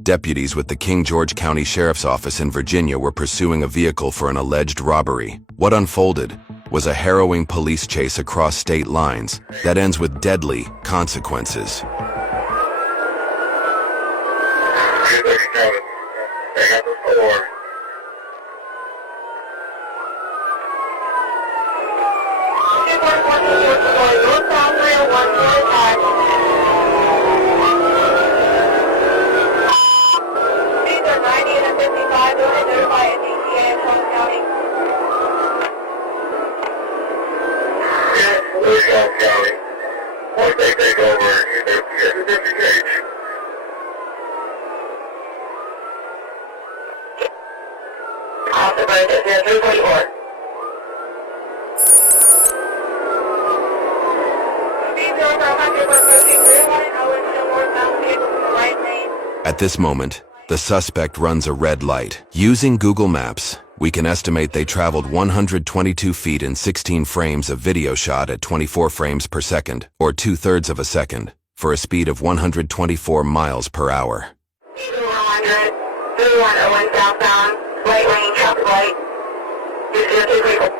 Deputies with the King George County Sheriff's Office in Virginia were pursuing a vehicle for an alleged robbery. What unfolded was a harrowing police chase across state lines that ends with deadly consequences. County. Once they take over, you know, disengage. Off the break at 344. At this moment, the suspect runs a red light. Using Google Maps, we can estimate they traveled 122 feet in 16 frames of video shot at 24 frames per second, or 2/3 of a second, for a speed of 124 miles per hour. 100, 3101 southbound, right lane, traffic light. Use 2 people.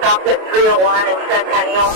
Stop at 301 in Centennial.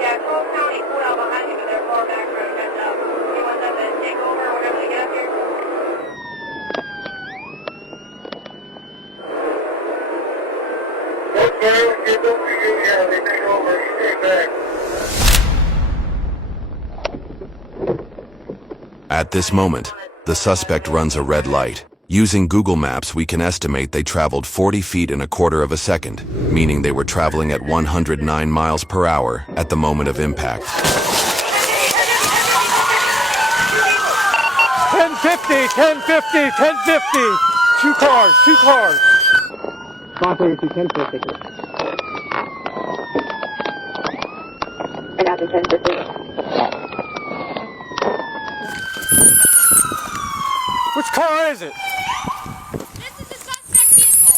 Yeah, Cole County pulled out behind you, but they're far back road. Heads up. You want them to take over whenever they get up here? At this moment, the suspect runs a red light. Using Google Maps, we can estimate they traveled 40 feet in a quarter of a second, meaning they were traveling at 109 miles per hour at the moment of impact. 1050, 1050, 1050. Two cars. 532, 1050. I got the 1050. Which car is it? This is a suspect vehicle.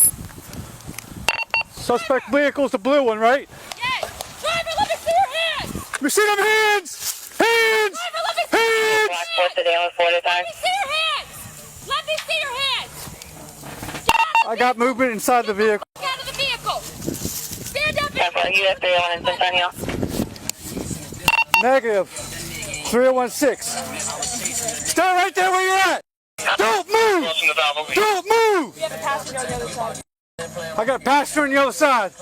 Suspect vehicle's the blue one, right? Yes. Driver, let me see your hands. Let me see them hands! Hands! Driver, let me see your Hands! hands. What's the deal with 4 Let me see your hands. Let me see your hands. Get out of I got movement inside the vehicle. the out of the vehicle. Stand up. you at 301 in Centennial? Negative. 3016. Stay right there where you're at! Don't move! Don't move! We have a passenger on the other side. I got a passenger on the other side.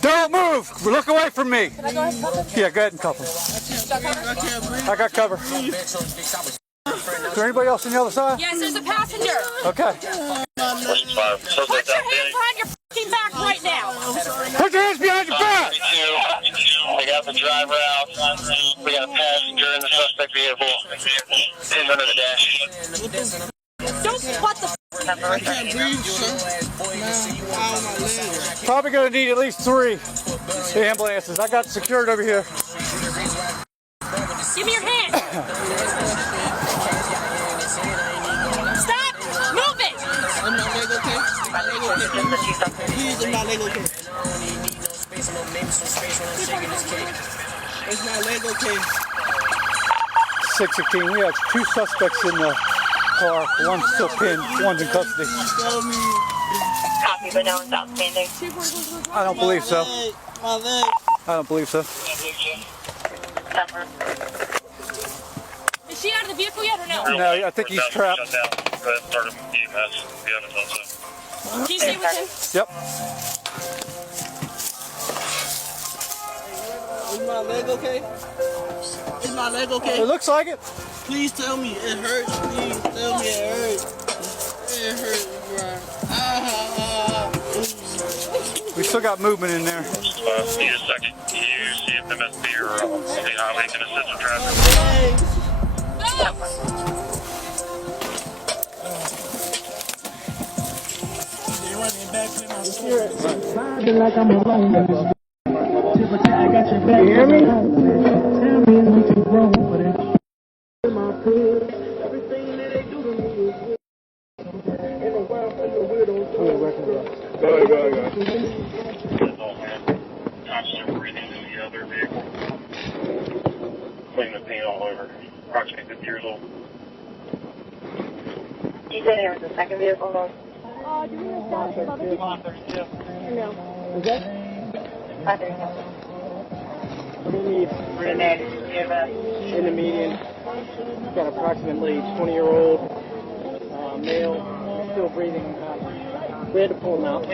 Don't move! Look away from me. Can I go ahead and cuff him? Yeah, go ahead and cuff him. Got cover? I got cover. Is there anybody else on the other side? Yes, there's a passenger. Okay. Put your hands behind your f***ing back right now. Put your hands behind your back! We got the driver out. We got a passenger in the suspect vehicle. In under the dash. Don't what the f***. I can't breathe, sir. Probably gonna need at least 3 ambulances. I got secured over here. Give me your hand. Stop moving. Is my leg okay? Please, is my leg okay? Is my leg okay? 616. We have 2 suspects in the car. One's still pinned. One's in custody. Tell me. Copy, but no one's outstanding. I don't believe so. My leg. I don't believe so. Is she out of the vehicle yet or no? No, I think he's trapped. Shut down. Go ahead and start him with EMS. We haven't done so. Can you stay with him? Yep. Is my leg okay? Is my leg It okay? looks like it. Please tell me it hurts. Please tell me it hurts. It hurts, bro. We still got movement in there. Need a second. Can you see if MSP or the highway can assist with traffic? You hear me? Go ahead. Constantly breathing into the other vehicle. Clean the paint all over. Approximately 50 years old. You said there was a second vehicle going? Do we have that? No. Is that? 532. We need in the median. Got approximately 20-year-old male, still breathing. We had to pull him out.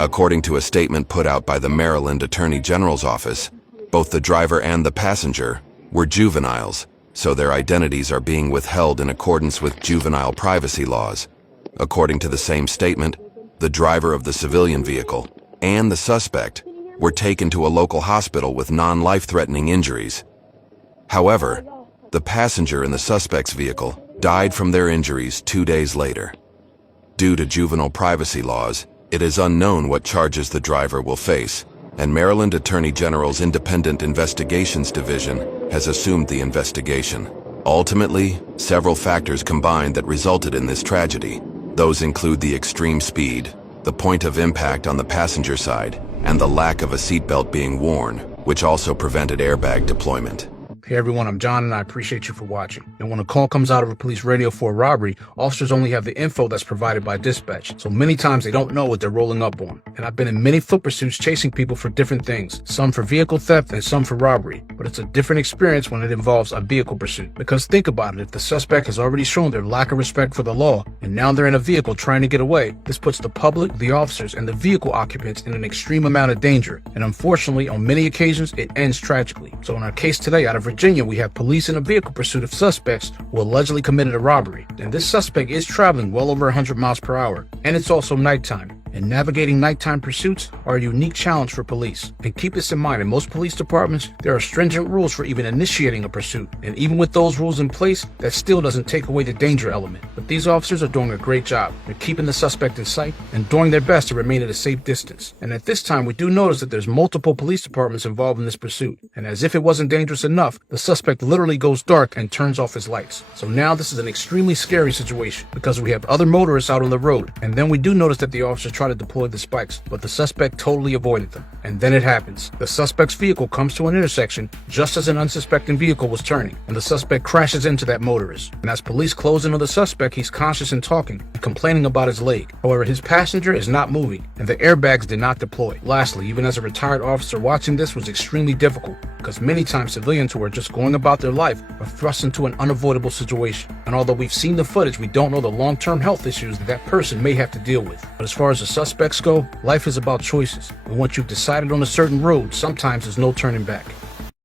According to a statement put out by the Maryland Attorney General's office, both the driver and the passenger were juveniles, so their identities are being withheld in accordance with juvenile privacy laws. According to the same statement, the driver of the civilian vehicle and the suspect were taken to a local hospital with non-life-threatening injuries. However, the passenger in the suspect's vehicle died from their injuries 2 days later. Due to juvenile privacy laws, it is unknown what charges the driver will face, and Maryland Attorney General's Independent Investigations Division has assumed the investigation. Ultimately, several factors combined that resulted in this tragedy. Those include the extreme speed, the point of impact on the passenger side, and the lack of a seatbelt being worn, which also prevented airbag deployment. Hey everyone, I'm John and I appreciate you for watching. And when a call comes out of a police radio for a robbery, officers only have the info that's provided by dispatch. So many times they don't know what they're rolling up on. And I've been in many foot pursuits chasing people for different things, some for vehicle theft and some for robbery. But it's a different experience when it involves a vehicle pursuit. Because think about it, if the suspect has already shown their lack of respect for the law, and now they're in a vehicle trying to get away, this puts the public, the officers, and the vehicle occupants in an extreme amount of danger. And unfortunately, on many occasions, it ends tragically. So in our case today out of Virginia, we have police in a vehicle pursuit of suspects who allegedly committed a robbery. And this suspect is traveling well over 100 miles per hour. And it's also nighttime. And navigating nighttime pursuits are a unique challenge for police. And keep this in mind, in most police departments, there are stringent rules for even initiating a pursuit. And even with those rules in place, that still doesn't take away the danger element. But these officers are doing a great job. They're keeping the suspect in sight and doing their best to remain at a safe distance. And at this time, we do notice that there's multiple police departments involved in this pursuit. And as if it wasn't dangerous enough, the suspect literally goes dark and turns off his lights. So now this is an extremely scary situation because we have other motorists out on the road. And then we do notice that the officers try to deploy the spikes, but the suspect totally avoided them. And then it happens. The suspect's vehicle comes to an intersection just as an unsuspecting vehicle was turning, and the suspect crashes into that motorist. And as police close in on the suspect, he's conscious and talking, complaining about his leg. However, his passenger is not moving, and the airbags did not deploy. Lastly, even as a retired officer, watching this was extremely difficult, because many times civilians who are just going about their life are thrust into an unavoidable situation. And although we've seen the footage, we don't know the long-term health issues that person may have to deal with. But as far as the suspects go, life is about choices. And once you've decided on a certain road, sometimes there's no turning back.